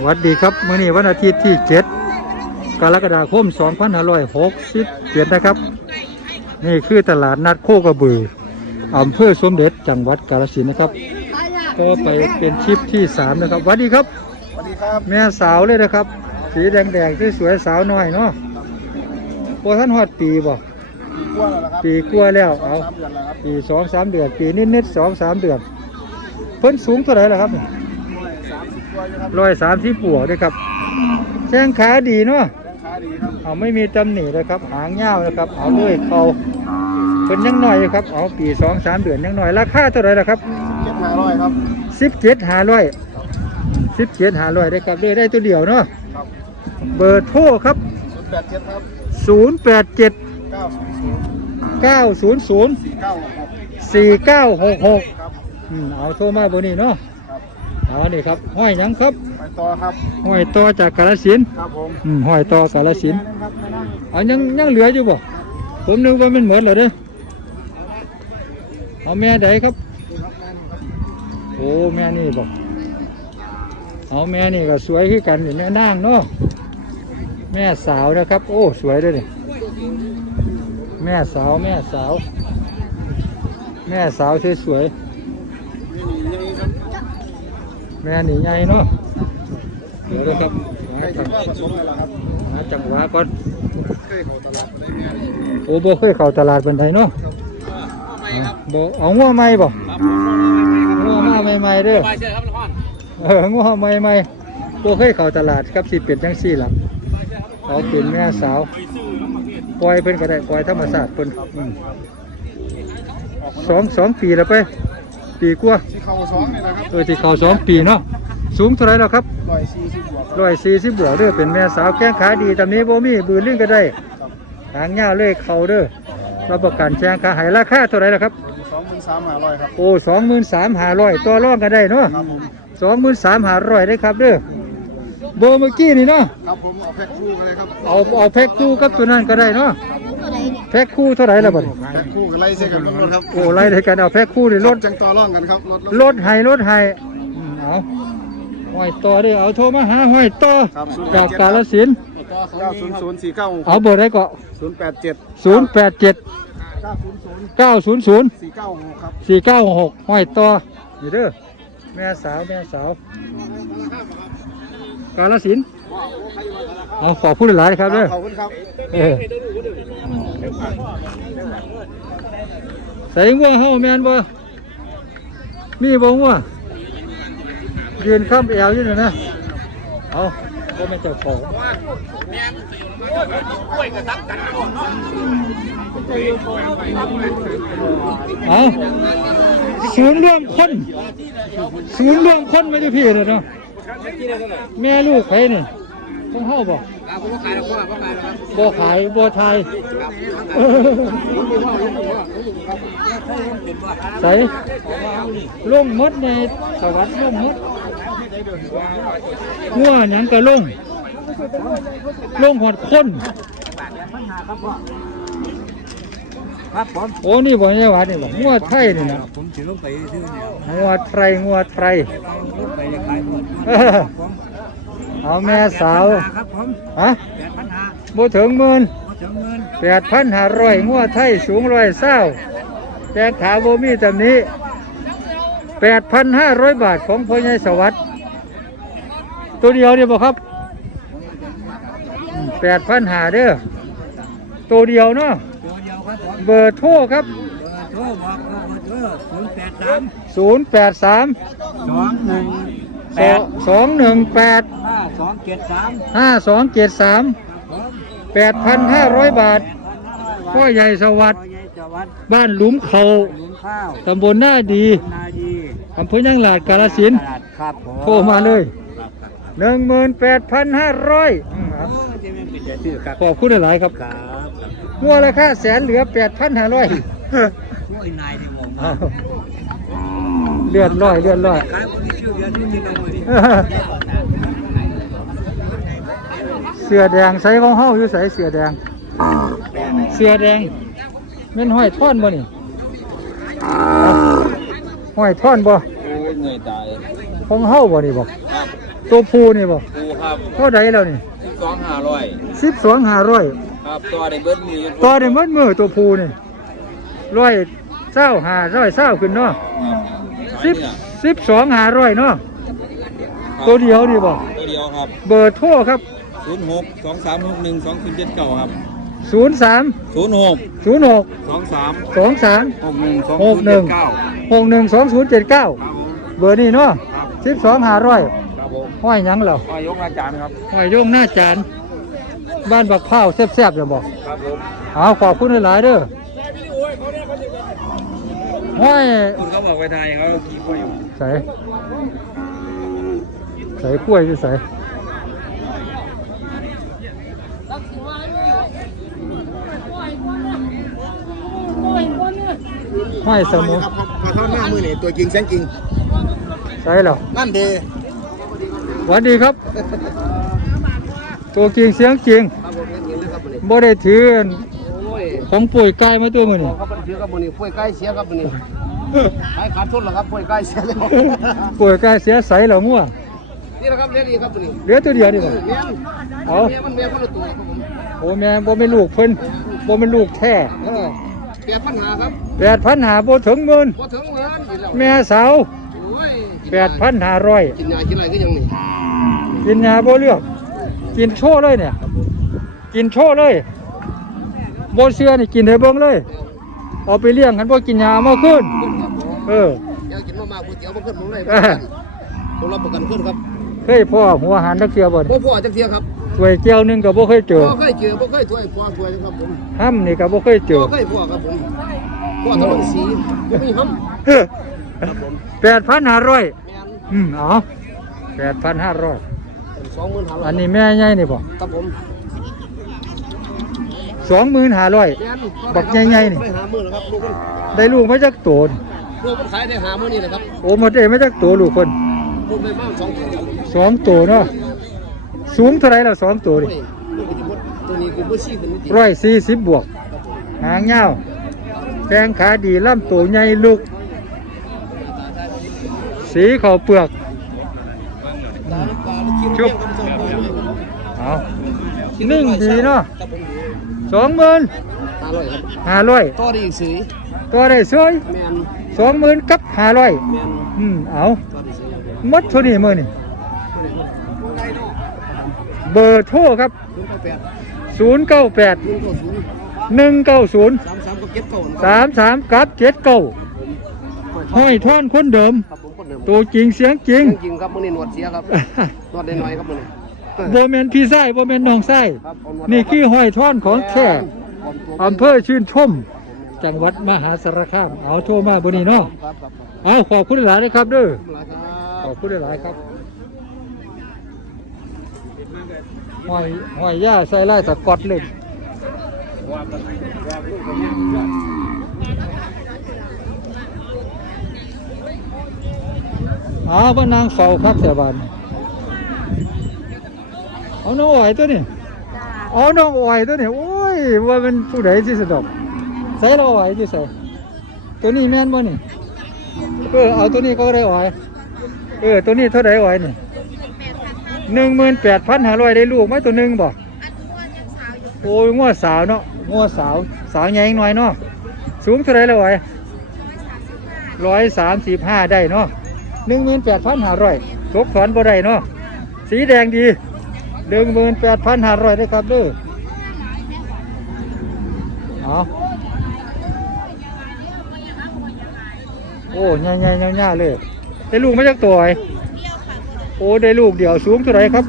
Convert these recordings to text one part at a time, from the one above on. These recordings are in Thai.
สวัสดีครับมื่อนี้วันอาทิตย์ที่ 7 กรกฎาคม 2567 นะครับ นี่คือตลาดนัดโคกระบืออำเภอสมเด็จจังหวัดกาฬสินธุ์นะครับ ก็ไปเป็นชิปที่ 3 นะครับสวัสดีครับสวัสดีครับแม่สาวเลยนะครับ สีแดงๆที่สวยสาวน้อยเนาะโปท่านฮอดปีบ่ปีกว่าแล้วนะครับปีกลัวาแล้วเอาสามเดือนแล้วครับปีสองสามเดือน ปีนิดๆสองสามเดือนเพิ่นสูงเท่าไหร่ล่ะครับ รับร้อยสามสิบปัวด้วยครับแข้งขาดีเนาะแข้งขาดีครับเอาไม่มีตำหนินะครับ หางยาวนะครับ เอาเลยเขาเป็นยังหน่อยครับ เอาปีสองสามเดือนยังหน่อยราคาเท่าไหร่ล่ะครับเจ็ดห้าร้อยครับสิบเจ็ดหาร้อยสิบเจ็ดหาร้อยได้ครับเลยได้ตัวเดียวเนาะครับเบอร์โทรครับศูนย์แปดเจ็ดครับศูนย์แปดเจ็ดเก้าศูนย์ศูนย์เก้าศูนย์ศูนย์สี่เก้าหกสี่เก้าหกหกครับเอาโทรมาเบอร์นี้เนาะ ครับเอานี่ครับห้อยหยังครับไปต่อครับ ห้อยต่อจากกาลสินธุ์ครับผมอืมห้อยต่อกาลสินธุ์ครับไปนั่งเอายังยังเหลืออยู่บ่ผมนึกว่ามันเหมือนเลยเด้อเอาแม่ใดครับ โอ้แม่นี่บ่เอาแม่นี่ก็สวยคือกันนี่แม่นางเนาะแม่สาวนะครับ โอ้สวยด้วยนี่แม่สาวแม่สาว แม่สาวสวยๆ แม่นี่ใหญ่เนาะเดี๋ยวนะครับใครหาคิจัดงว่าผสมอะไรล่ะครับหาจังหวะก่อนเคยเขาตลาดได้แม่นี่โอ้บ่เคยเข้าตลาดบันไดเนาะบ่เอางัวใหม่บ่งัวมาใหม่ๆเด้อเอองัวใหม่ๆบ่เคยเข้าตลาดครับสิเป็นจังซี่ล่ะเขาเป็นแม่สาวปล่อยเพิ่นก็ได้ปล่อยธรรมชาติเพิ่นอืมสองสองปีแล้วไป ปีกว่าที่เขาสองนี่นะครับเออที่เข้าสองปีเนาะสูงเท่าไหร่แล้วครับร้อยสี่สิบบวกครับร้อยสี่สิบบวกเด้อเป็นแม่สาวแข้งขาดีตำนี้บ่มีบืนลื่นก็ได้หางยาวเลยเข่าเด้อรับประกันแข้งขาหายราคาเท่าไหร่ล่ะครับสองหมื่นสามห้าร้อยครับโอ้สองหมื่นสามหาร้อยตัวร่องกันได้เนาะครับผมสองหมื่นสามหาร้อยได้ครับเด้อเบอร์เมื่อกี้นี่เนาะครับผมเอาแพ็คคู่กันเลยครับเอาเอาแพ็คคู่กับตัวนั้นก็ได้เนาะ แพ็คคู่เท่าไหร่ละบัดนี้แพ็คคู่กันไล่เส้นกันรถครับโอ้ไล่ด้วยกันเอาแพ็คคู่นี่ลรดถจังต่อร่องกันครับรถลดให้ลดให้อืมเอาห้อยต่อเด้อเอาโทรมาหาห้อยต่อครับศูนย์แปจาดกเจ็ดกาฬสินธุ์เก้าศูนย์ศูนย์สี่เก้าเอาเบอร์ได้ก็ศูนย์แปดเจ็ดศูนย์แปดเจ็ดเก้าศูนย์ศูนย์เก้าศูนย์ศูนย์สี่เก้าหกครับสี่เก้าหกห้อยต่ออยู่เด้อแม่สาวแม่สาวกาลสินธุ์ เอาขอพูดหลายๆครับเด้อขอบคุณครับเออใส่งัวเฮาแมนบ่มีบ่งัวยืนข้ามแอวอยู่นี่นะเอาก็ไม่นเจ้าของเอาศูนย์รวมคนศูนย์รวมคนไม่ได้พี่เลยเนาะแม่ลูกใครนี่ ต้องเฮาบ่บ่ขายบ่ทายใส่ลงมมดในสวรรค์ลงมมดงัวหยังก็ลงล่งหอดคนครับผมโอ้นี่บ่ใช่หวานนี่บ่งัวไทยนี่นะผมถือลงไปซื้อเนี่ยงัวไทยงัวไทย เออเอาแม่สาวครับผมฮะแปดพันห้าบ่ถึงหมื่นพอถึงเงินแปดพันห้าร้อยงัวไทยสูงร้อยเศร้าแจกขาโบมีแบบนี้แปดพันห้าร้อยบาทของพ่อใหญ่สวัสดิ์ตัวเดียวเนี่ยบอกครับแปดพันหาเด้อตัวเดียวเนาะตัวเดียวครับผมเบอร์โทรครับเบอร์โทรบอกเบอร์โทรศูนย์แปดสามศูนย์แปดสามสองหนึ่ง แปดสองหนึ่งแปดห้าสองเจ็ดสามห้าสองเจ็ดสามผมแปดพันห้าร้อยบาทพ่อใหญ่สวัสดิ์พ่อใหญ่จวัดบ้านหลุมเขาลุงข้าวตำบลหน้าดีนาดีอำเภอยังหลาดกาลสินธุ์ตลาดครับผมโทรมาเลยหนึ่งหมื่นแปดพันห้าร้อยโอ้จะเป็นปิดใจซื้อครับขอบคุณหลายๆครับครับครับงัวราคาแสนเหลือแปดพันห้าร้อยโอ้ยนายนี่ผมเลือดร้อยเลือดร้อยขายคนที่ชื่อ เดียวที่นี่เราเลยดิเสือแดงใส่ของเฮาอยู่ใส่เสือแดง เสือแดงแม่นห้อยท่อนบ่นี่ห้อยท่อนบ่โอ้ยเหนื่อยตายของเฮาบ่นี่บ่ครับตัวผู้นี่บ่ปูครับเท่าใดแล้วนี่สิบสองห้าร้อยสิบสองห้าร้อยครับตัวได้เบิดมือต่อได้หมดมือตัวผู้นี่ร้อยเศร้าหาร้อยเศร้าขึ้นเนาะสิบ สิบสองหาร้อยเนาะตัวเดียวนี่บ่ตัวเดียวครับ เบอร์โทรครับศูนย์หกสองสามหกหนึ่งสองศูนย์เจ็ดเก้าครับศูนย์สามศูนย์หกศูนย์หกสองสามสองสามหกหนึ่งสองหศูกนย์หนึ่เจ็งดเก้าหกหนึ่งสองศูนย์เจ็ดเก้าครับผมเบอร์นี่เนาะครับสิบสองหาร้อยครับผมห้อยหยังเหรออายกอาจารย์ครับห้อยโยงหน้าจานบ้านบักเผาวแซ่บๆเดี๋ยวบอกครับผมเอาขอบคุณหลายๆเด้อห้อยคุณเขาบอกไปไทยเขาขี่ไปอยู่ ใส่ใส่กล้วยอยู่ใส่ห้อยสมุนครับพอเข้าหน้ามือนี่ตัวจริงแสงจริงใส่เหรอนั่นเดสวัสดีครับ ตัวจริงเสียงจริงครับผมเงินนะครับนี่บ่ได้ถือโอ้ยของปุ๋ยไก่มาตัวมือนี่ครับมันถือครับมันนี่ป่วยใกล้เสียครับมันนี่ ขายขาดทุนแล้วครับป่วยใกล้เสียแล้วปุ๋ยไก่เสียใสเหรองัวนี่นะครับเรียกดีครับมันนี่เหลือตัวเดียวนี่บ่แม่นเอาแม่มันแม่คนละตัวครับผมโอ้แม่บ่เป็นลูกเพิ่นบ่เป็นลูกแท้เออแปดปัญหาครับแปดพันหาบ่ถึงหมื่นพอถึงเงินอยู่แล้วแม่สาวโอ้ยแปดพันห้าร้อยกินยากินอะไรก็ยังนี่กินยาบ่เลือกกินโชว์เลยเนี่ย กินโชว์เลยบ่เชื่อนี่กินให้เบิ่งเลย เอาไปเลี้ยงกันบ่กินยาเอามาขึ้นขึ้น ครับผมเอออยากกินมากๆก๋วยเตี๋ยวมาขึ้นผมเลยเออผมรับประกันขึ้นครับเคยพ่อหัวหันนักเที่ยวบ่นี่พ่อพ่อจักเทียครับถ้วยแก้วหนึงก็บ่เคยเจอพ่อเคยเจอพ่อเคยถ้วยพ่อถ้วยครับผมห้ำนี่ก็บ่เคยเจพ่ออเคยพ่อครับผมพ่อตะวันสีบ่มีห้ำครับผมแปดพันห้าร้อยแม่นอืม เอาแปดพันห้าร้อยสองหมื่นห้าร้อยอันนี้แม่ใหญ่นี่บ่ครับผม สองหมื่นห้าร้อยแม่นบักใหญ่ๆนี่ ได้หาหมื่นแล้วครับลูกมันได้ลูกมาจากโตนลูกมันขายได้หาหมื่นนี่แหละครับโอ้หมดได้มาจากโตลูกคนลูกได้มากสองตัวครับสองโตเนาะสูงเท่าไหรแล้วสองโตโอ้นี่ยลูกมันจะหมดตัวนี้คือเบอร์สี่เป็นนิติร้อยสี่สิบบวก หางยาวแข้งขาดีลำโตใหญ่ลูก สีเขาวเปลือก ตาลูกปลาลูกคิ้วจุ๊บลูกแก้วครับสองตัวเอานิ่งดีเนาะ ครับผม สองหมื่นห้าร้อยครับห้าร้อยต่อได้อีกสีตัวได้สวยแม่นสองหมื่นกับห้าร้อยแม่นอืมเอาต่อได้สีครับหมดเท่านี้มือนี่เบอร์โทรครับศูนย์เก้าแปด0 9 8หนึ่งเก้าศูนย์1 9 0สามสามกับเจ็ดเก้าสามสามกับเจ็ดเก้าห้อยท่อนคนเดิม ครับผมคนเดิมตัวจริงเสียงจริง จริงครับมื้อนี้หนวดเสียครับ หนวดได้น้อยครับมื้อนี้โบเมนพี่ไส้โบเมนน้องไส้ครับเอาหวดนี่คือห้อยท่อนของแท้ปลอมตัวอำเภอชื่นชม จังหวัดมหาสารคาม เอาโทรมาบนนี้เนาะครับครับเอาขอบคุณหลายเลยครับเด้อครับขอบคุณหลายครับห้อยห้อยย่าใส่ไล่ตะกอดเลยเอาบ้านนางเฝ้าครับแถวบ้าน เอาน้องอ่อยตัวนี้เอาน้องอ่อยตัวนี้โอ้ยว่าเป็นผู้ใดที่สะดอกใส่เราอ่อยที่ใส่ตัวนี้แม่นบ่นี่เออเอาตัวนี้ก็ได้อ่อยเออตัวนี้เท่าไหร่อ่อยนี่หนึ่งหมื่นแปดพันห้าร้อยได้ลูกไหมตัวหนึ่งบ่โอ้ยงัวสาวเนาะงัวสาวสาวใหญ่หน่อยเนาะสูงเท่าไหร่แล้วอ่อยร้อยสามสิบห้าได้เนาะหนึ่งหมื่นแปดพันห้าร้อยทกถอนบ่ได้เนาะสีแดงดี หนึ่งหมื่นแปดพันห้าร้อยได้ครับเด้อเอาโอ้ใหญ่ใหญ่ใหญ่ใหญ่เลย ได้ลูกมาจากตัวไอ้โอ้ได้ลูกเดียวสูงเท่าไหรครับ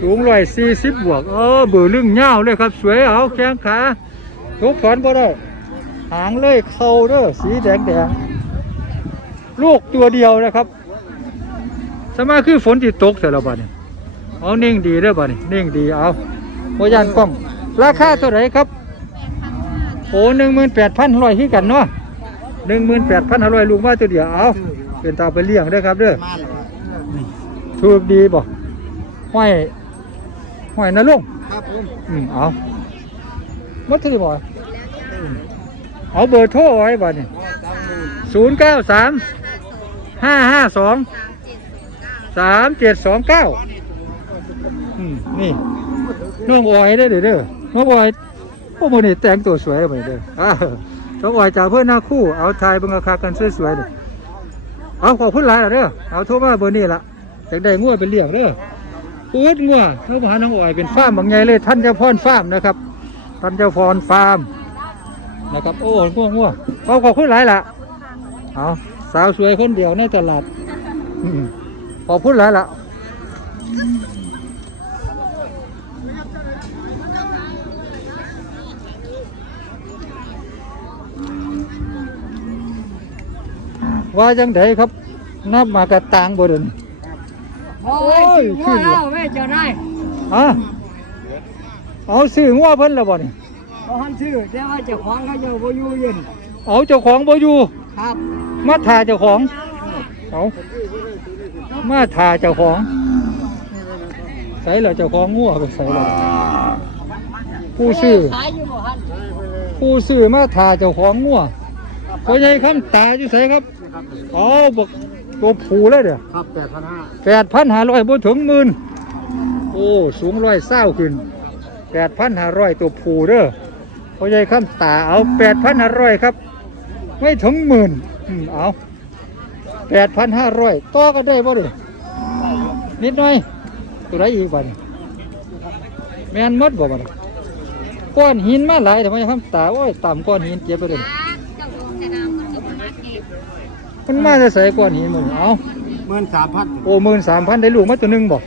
สูงร้อยสี่สิบบวก เออเบือลึงเงาวเลยครับ สวยเอาแข้งขาทกถอนบ่ได้ หางเลยเข่าเด้อสีแดงแดงลูกตัวเดียวนะครับ สมาคือฝนที่ตกแต่ละบัดนี่ เอานิ่งดีเด้อบัดนี่นิ่งดีเอาโอยานกล้อง ราคาเท่าไหร่ครับโอ้หนึ่งหมื่นแปดพันร้อยที่กันเนาะหนึ่งหมื่นแปดพันร้อยลูกมาตัวเดียวเอาเป็นตาไปเลี้ยงเด้อครับเด้อถูกดีบ่ห้อยห้อยนะลุงครับผมอืมเอาหมัดที่บ่เอาเบอร์โทรไว้บัดนี่ศูนย์เก้าสามห้าห้าสองสามเจ็ดสองเก้าอืม นี่น้องออยเด้อเด้อเด้อน้องออยโอ้โหนี่แต่งตัวสวยเลยเด้ออ้าวน้องออยจากเพื่อนหน้าคู่เอาทายบังราคากันสวยๆเลยเอาขอบคุณหลายล่ะเด้อเอาโทรมาเบอร์นี้ละจากได้งัวเป็นเลี้ยงเด้อพูดงัวน้องมาหาน้องออยเป็นฟาร์มบางใหญ่เลยท่านเจ้าพรฟาร์มนะครับท่านเจ้าพรฟาร์มนะครับโอ้งัวงัวเอาขอบคุณหลายละเอาสาวสวยคนเดียวในตลาดขอบคุณหลายละ ว่าจังไดครับ นับมากระตางบ่เดินโอ้ยชื่อว่าแล้วแม่เจ้านายฮะเอาซื้องัวเพิ่นแล้วบ่นี่เขาหันชื่อแต่ว่าเจ้าของเขาจะบ่อยู่เย็นเอาเจ้าของบ่อยู่ครับ มาถ่าเจ้าของเอามาถ่าเจ้าของ ใส่แล้วเจ้าของงัวไปใส่แล้วผู้ซื้อขายอยู่บ่หันผู้ซื้อมาถ่าเจ้าของงัวพ่อใหญ่คำตาอยู่ใส่ครับ เอาบอกตัวผูแล้วเด้อครับแปดพันห้าแปดพันห้าร้อยบนถึงหมื่นโอ้สูงร้อยเศร้าขึ้นแปดพันห้าร้อยตัวผูเด้อพ่อใหญ่คำตาเอาแปดพันห้าร้อยครับ ไม่ถึงหมื่นอืมเอาแปดพันห้าร้อยต่อก็ได้บ่เด้นิดหน่อยตัวไรอีกบ่เนี่ยแม่นหมดบ่บ่เนี่ยก้อนหินมาหลายแต่ไม่ทำตาโอ้ยต่ำก้อนหินเจ็บไปเลย มันมาจะใส่ก้อนหินหมึงเอาหมื่นสามพันโอ้หมื่นสามพันได้ลูกมาตัวหนึงบ่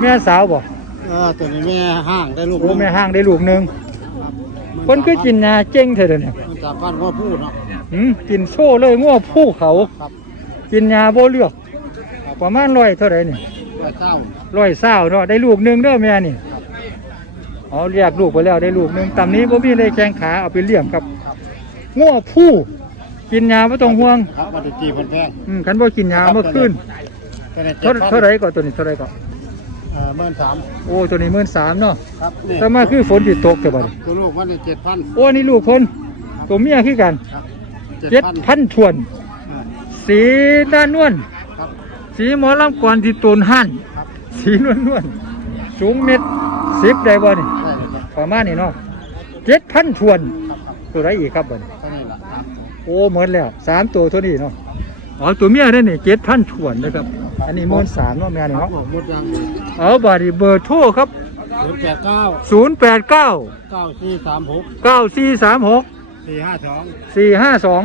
แม่สาวบ่เออตัวนี้แม่ห้างได้ลูกโอ้แม่ห้างได้ลูกหนึงคนคือกินยาเจ๊งเถอะเดี๋ยวนี้หมื่นสามพันก็พูดเนาะหืมกินโซ่เลยง้อผู้เขาครับกินยาโบเลือกประมาณร้อยเท่าไหร่นี่ร้อยเก้าร้อยเศร้าเนาะได้ลูกหนึงเด้อแม่นี่เอาเรียกลูกไปแล้วได้ลูกหนึงตำนี้บ่มีเลยแข้งขาเอาไปเลี้ยงครับง้อผู้ กินยาไม่ต้องห่วงครับมาตจีพันแพงอืมคันบ่กินยาเมื่อคืนตัวนี้เท่าเท่าไหรก่อนตัวนี้เท่าไหรก่อนเออหมื่นสามโอ้ตัวนี้หมื่นสามเนาะครับนี่แต่มาคือฝนติดตกแต่บัดนี้ตัวลูกมันนี่เจ็ดพันโอ้นี่ลูกคนตัวเมียคือกันครับเจ็ดพันทวนสีด้านนวลครับสีหมอลำก่อนที่ตูนหั่นครับสีนวลนวลสูงเม็ดสิบได้บ่นี่ ได้เลยครับประมาณนี้เนาะเจ็ดพันทวน ครับครับตัวไรอีกครับบ่นี่เท่านี้ละครับโอ้เหมือนแล้วสามตัวเท่านี้เนาะอ๋อตัวเมียได้นี่เจ็ดพันทวนนะครับ อันนี้หมื่นสามเนาะแม่นี่ครับเนาะผมหมดยังเอาบาดนีเบอร์โทรครับ ศูนย์แปดเก้าศูนย์แปดเก้าเก้าสี่สามหกเก้าสี่สามหกสี่ห้าสองสี่ห้าสอง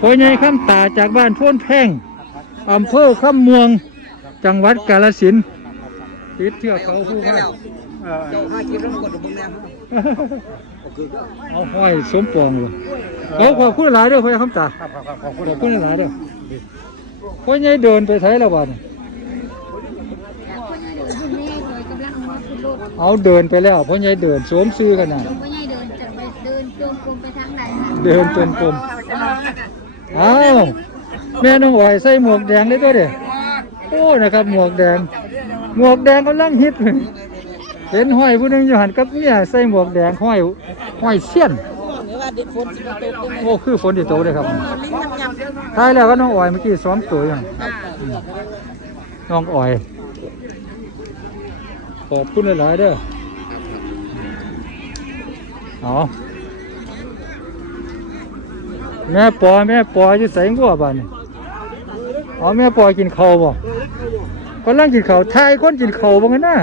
พ่อใหญ่คำตาจากบ้านโพ้นแพงอำเภอคำม่วงจังหวัดกาฬสินธุ์ติดเที่ยวเขาผู้ว่า เออ เจ้าห้ากิโลกดมึงแน่ เอาห้อยสมปองเลยเอาขอบคุณหลายเด้อพ่อใหญ่คำตาครับครับครับขอบคุณขอบคุณหลายเด้อพ่อใหญ่เดินไปไสแล้วบ้านเอาเดินไปแล้วพ่อใหญ่เดินสวมซื้อกันน่ะไม่ใช่เดินจะไปเดินจงกรมไปทางไหนเดินจนกลมอ้าวแม่น้องอ้อยใส่หมวกแดงได้ตัวเด้อโอ้นะครับหมวกแดง หมวกแดงกำลังฮิตเห็นห้อยผู้หนึงอยู่หันกับเนี่ยใส่หมวกแดงห้อยห้อยเสี้ยนโอ้คือฝนที่ตกเลยครับท้ายแล้วก็น้องอ้อยเมื่อกี้ซ้อมตัวอยู่หั่นอืมน้องอ้อยขอบคุณหลายๆเด้อเอาแม่ปอแม่ปออยู่ใส่งัวบ้านนี่เอาแม่ปอกินข้าวบ่กำลังกินข้าวทายคนกินข้าวบ่กันนะ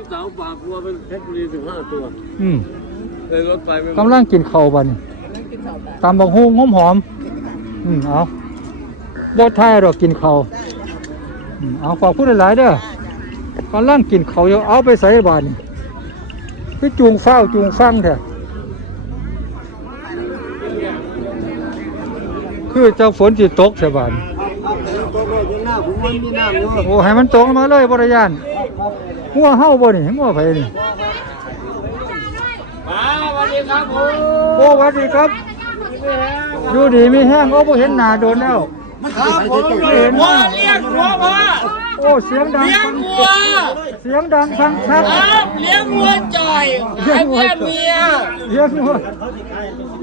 พี่สาวฝากวัวเป็นเพชรบุรีสิบห้าตัวอืมเลยรถไฟไปกำลังกินข้าวบ้านนี่ตำบักฮุงหอมหอมๆอืมเอาบ่ทายหรอกกินข้าวอืมเอาขอบคุณหลายๆเด้อกำลังกินข้าวอยู่เอาไปใส่บ้านนี่คือจูงเฝ้าวจูงฟังแท้คือเจ้าฝนสิตกใช่บ้านตัวโลดยังหน้าผมมันมีน้ำอยู่โอ้ให้มันตกลงมาเลยบริยาน หัวเฮาบ่นี่หัวไผนี่มาสวัสดีครับผมโอ้สวัสดีครับอยู่ดีมีแห้งโอ้บ่เห็นหน้าโดนแล้วครับผมไม่เห็นพ่อเรียกหัวพ่อโโอ้เสียงดังเลี้ยงฟังวัวเสียงดังฟังชัดครับเลี้ยงวัวจ่อยขายเมียเมียเลี้ยงงัว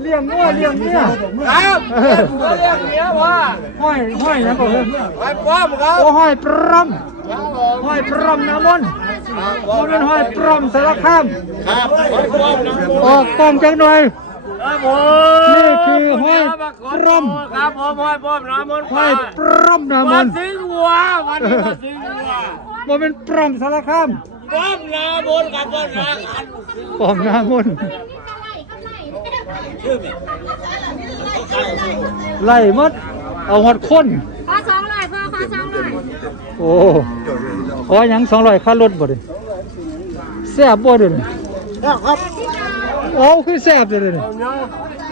เลี้ยงงัวเลี้ยงเมียครับเลี้ยงวัวเลี้ยงเมียว่าห้อยห้อยหยังก็เฮ้ยไอ้ป้อมครับโอ้ห้อยปรอมครับผมห้อยปรอมน้ำมน ต์มันเป็นห้อยปรอมสารคามครับไอ้ป้ออกกล้องจังหน่อยครับผมนี่คือห้อยปรอมครับผมห้อยป้อมน้ำมันห้อยปรอมน้ำมนต์ซื้อวัววันนี้มาซื้อวัวมันเป็นปรอมสารคามป้อมน้ำมนกับป้อมน้ำอันปรอมน้ำมนต์ไล่หมดเอาหมดคนขอสองร้อยพ่อขอสองร้อยโอ้ ขอหยังสองร้อยค่ารถบ่ดิแซ่บบ่เดิครับโอ้คือแซ่บเดิ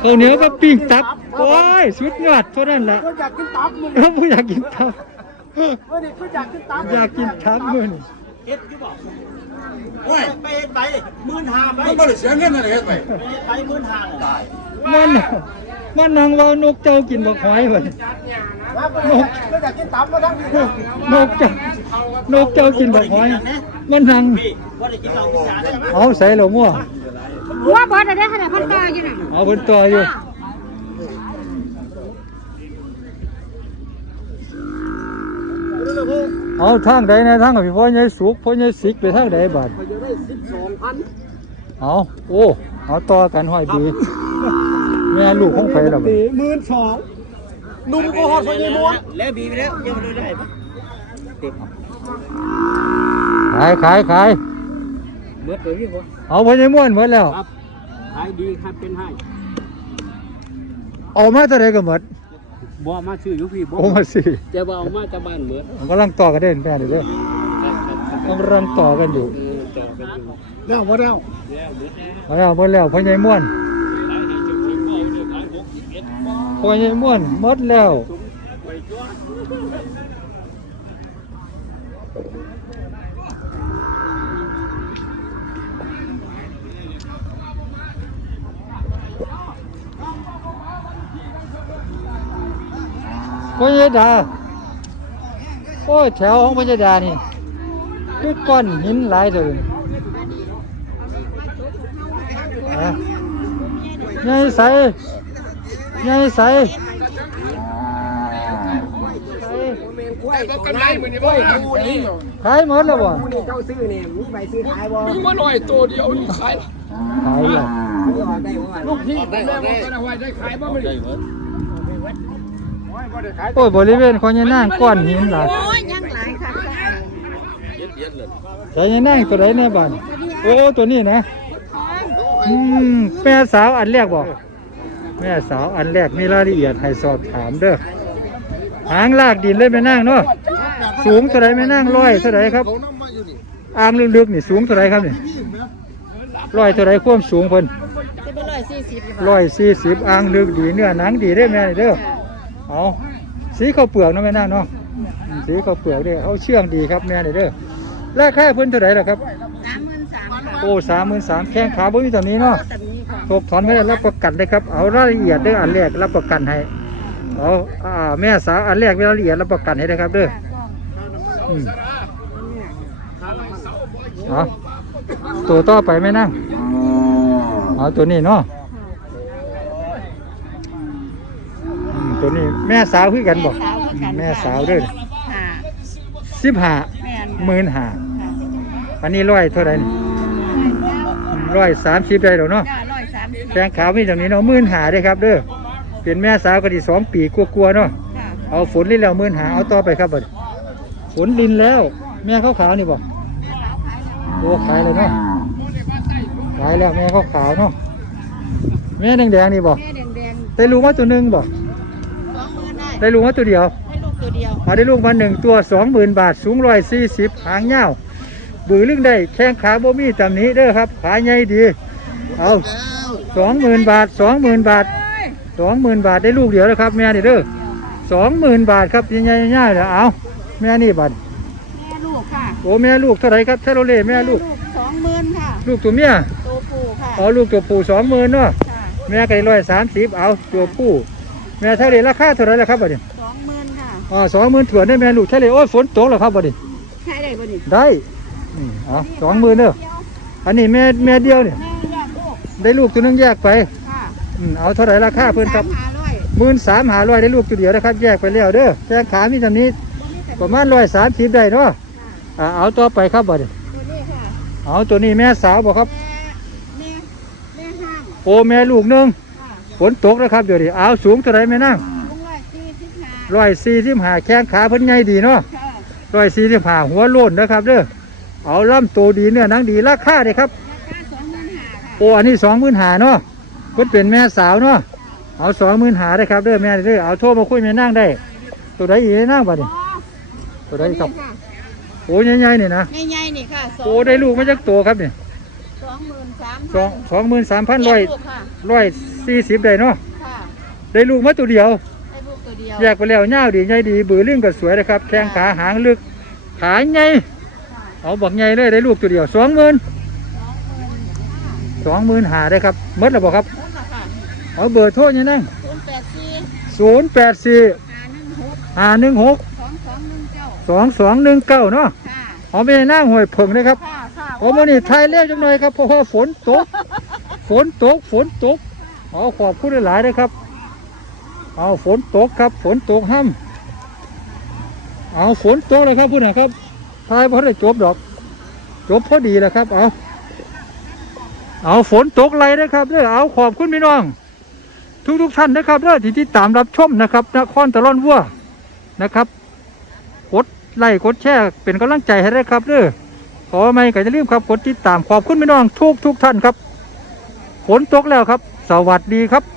ข้าวเหนียวกับปิ้งตับโอ้ยสุดยอดเท่านั้นแหละอยากกินตับมึงเออผู้อยากกินตับวันนี้ก็อยากกินตับอยากกินตับมื้อนี่โอ้ยไปไปหมื่นห้าไปมันไม่ได้เสียเงินอะไรกันไปไปหมื่นห้าได้มัน มันนั่งเว้านกเจ้ากินบักหอยบัดครับก็อยากกินตับมาทั้งนี้นกเจ้านกเจ้ากินบักหอย มันนั่งว่าได้กินเหล้ากินยาได้ไหมเอาใส่เหล้ามั่วหัวบอสได้ขนาดพันต่ออยู่น่ะเอาเพิ่นต่ออยู่เอาทางใดในะทางกับพี่พ่อใหญ่สุกพ่อใหญ่สิกไปทางใดบาดเขาจะได้สิบสองพันเอาโอ้เอาต่อกันห้อยดี แม่ลูกของไผล่ะบัดหมื่นสองนุ่มก็หอดพญม้วนแล้วบีไปแล้วยังไม่ได้ปะขายขายขายเมื่อตัวนี้ผมเอาพ่อใหญ่ม่วนหมดแล้ว ครับขายดีครับเป็นให้เอามาเท่าใดก็หมดบ่มาซื้ออยู่พี่บ่โอ้มาสิแต่ว่าเอามาจากบ้านเหมือนกำลังต่อกันเด้นแม่เด้อเด้อกำลังต่อกันอยู่แล้วบ่แล้วเอาแล้วหมดแล้วพ่อใหญ่ม่วนพ่ อใหญ่ม่วนหมดแล้ว พ่อใหญ่ดา โอ้ยแถวของพ่อใหญ่ดานี่คือก้อนหินหลายเลยอะใหญ่ใส ใหญ่ใสก็กำไรเหมือนนี่บ่กูนี่ขายหมดแล้วบ่กูนี่เจ้าซื้อนี่มีใบซื้อขายบ่มึงมาหน่อยตัวเดียวนี่ขายขายแล้วได้บ่ลูกพี่ผมแม่บอกกันเอาไว้ได้ขายบ้างไม่ได้โอ้ยบริเวณของยายนางก้อนหินหลายโอ้ยยังหลายค่ะแต่ยายนางตัวไหนเนี่ยบ้านโอ้ตัวนี้นะอืมแม่สาวอันแรกบ่ แม่สาวอันแรกมีรายละเอียดให้สอบถามเด้อหางลากดินเลยแม่นางเนาะสูงเท่าไรแม่นางร้อยเท่าไรครับอ่างลึกๆนี่สูงเท่าไรครับนี่ร้อยเท่าไรความสูงเพิ่นจะเป็นร้อยสี่สิบร้อยสี่สิบอ่างลึกดีเนื้อหนังดีได้อแม่นี่เด้อเอาสีข้าวเปลือกเนาะแม่นางเนาะอืมสีข้าวเปลือกเด้อเอาเชื่องดีครับแม่นี่เด้อราคาเพิ่นเท่าไรล่ะครับสามหมื่นสามค่ะโอ้สามหมื่นสามแข้งขาบ่มีตอนนี้เนาะแต่นี้ค่ะถกถอนไม่ได้รับประกันเลยครับ เอารายละเอียดเด้ออันแรกรับประกันให้เอาอ่าแม่สาวอันแรกมีรายละเอียดรับประกันให้นะครับเด้ออืมเอาตัวต่อไปไหมนั่งเอาตัวนี้เนาะอืมตัวนี้แม่สาวคือกันบอกแม่สาวเด้อค่ะสิบห้าแม่นหมื่นห้าอันนี้ร้อยเท่าไหร่นี่ร้อยสามสิบได้หรอเนาะจ้าร้อยสามสิบ แตงขาวมีตรงนี้เนาะหมื่นหาได้ครับเด้อเป็นแม่สาวก็ดีสองปีกลัวๆเนาะค่ะเอาฝนลินแล้วหมื่นหาเอาต่อไปครับบัดฝนลินแล้ว แม่ขาวขาวๆนี่บอกโอ้ขายเลยเนาะขายแล้วแม่ขาวขาวๆเนาะแม่แดงๆนี่บอกแม่แดงแดงได้ลูกมาตัวหนึ่งบอกสองหมื่นได้ได้ลูกมาตัวเดียวให้ลูกตัวเดียวเอาได้ลูกมาหนึ่งตัวสองหมื่นบาทสูงร้อยสี่สิบหางยาวบือลึงได้แข้งขาบ่มีจำนี้เด้อครับ ขาใหญ่ดี เอา สองหมื่นบาทสองหมื่นบาทสองหมื่นบาทได้ลูกเดียวแล้วครับแม่นี่เด้อสองหมื่นบาทครับยังไงง่ายๆเลยเอาแม่นี่บัตรแม่ลูกค่ะโอ้แม่ลูกเท่าไหรครับเทโรเล่แม่ลูกสองหมื่นค่ะ ลูกตัวเมียตัวผู้ค่ะเอาลูกตัวผู้สองหมื่นเนาะค่ะแม่ไก่ร้อยสามสิบเอาตัวผู้แม่เทโรเล่ราคาเท่าไหรล่ะครับบัดนี้สองหมื่นค่ะอ๋อสองหมื่นถวนได้แม่ลูกเทโรเล่โอ้ยฝนตกแล้วครับบัดนี้ฝนี่ได้อืมเอาสองหมื่นเด้ออันนี้แม่แม่เดียวเนี่ยแม่แยกลูก ได้ลูกตัวหนึงแยกไปค่ะอืมเอาเท่าไหร่ราคาเพื่อนครับสามหาร้อยหมื่นสามหาร้อยได้ลูกตัวเดียวนะครับ แยกไปแล้วเด้อแข้งขามีจำนี้ประมาณร้อยสามสิบได้เนาะอ่าเอาต่อไปครับบัดนี้ตัวนี้ค่ะเอาตัวนี้แม่สาวบอกครับ แม่แม่แม่ห้างโอแม่ลูกหนึงค่ะฝนตกนะครับเดี๋ยวนี้เอาสูงเท่าไหรแม่นั่งลุงร้อยสี่สิบห้าร้อยสี่สิบห้าแข้งขาเพิ่นใหญ่ดีเนาะ ค่ะร้อยสี่สิบห้าหัวโล้นนะครับเด้อเอาล่ำโตดีเนื้อหนังดีราคาเด้ครับรา โอ้อันนี้สองหมื่นหาเนาะเพิ่นเป็นแม่สาวเนาะเอาสองหมื่นหาได้ครับเด้อแม่เด้อเอาโทรมาคุยแม่นั่งได้ ตัวใดอีกแม่นั่งบัดนี้ตัวใดครับค่ะโอ้ใหญ่ๆนี่นะใหญ่ๆนี่ค่ะสองโอ้ได้ลูกมาจากตัวครับนี่สองหมื่นสามสองสองหมื่นสามพันแยร้อยกลูกค่ะร้อยสี่สิบได้เนาะค่ะได้ลูกมาตัวเดียวได้ลูกตัวเดียวแยกไปแล้วเงาวดีใหญ่ดีบือเรื่องก็สวยนะครับ แข้งขาหางลึกขาใหญ่ค่ะเอาบักใหญ่เลยได้ลูกตัวเดียวสองหมื่น สองหมื่นห้าสองหมื่นหาได้ครับหมดแล้วบอกครับหมดและค่ะเอาเบอร์โทรยังนั่งศูนย์แปดสี่ศูนย์แปดสี่ห้าหนึ่งหกห้าหนึ่งหกสองสองหนึ่งเก้าสองสองหนึ่งเก้าเนาะค่ะเอาไปนั่งหวยเพิ่งเลยครับค่ะค่ะโอ้โมนี่ไทยเรียกจังหน่อยครับเพราะว่าฝนตก ฝนตก ฝนตกเอาขอบคุณหลายๆเลยครับ เอาฝนตกครับ ฝนตกห้ำเอาฝนตกเลยครับพูดนะครับทายพอได้จบดอก จบพอดีแล้วครับ เอา เอาฝนตกไรนะครับเด้อเอาขอบคุณพี่น้อง ทุกทุกท่านนะครับเด้อที่ติดตามรับชมนะครับนครตะลอนวัวนะครับกดไลค์กดแชร์เป็นกำลังใจให้ได้ครับเด้อขอไม่ก็จะลืมครับกดติดตามขอบคุณพี่น้องทุกทุกท่านครับ ฝนตกแล้วครับ สวัสดีครับ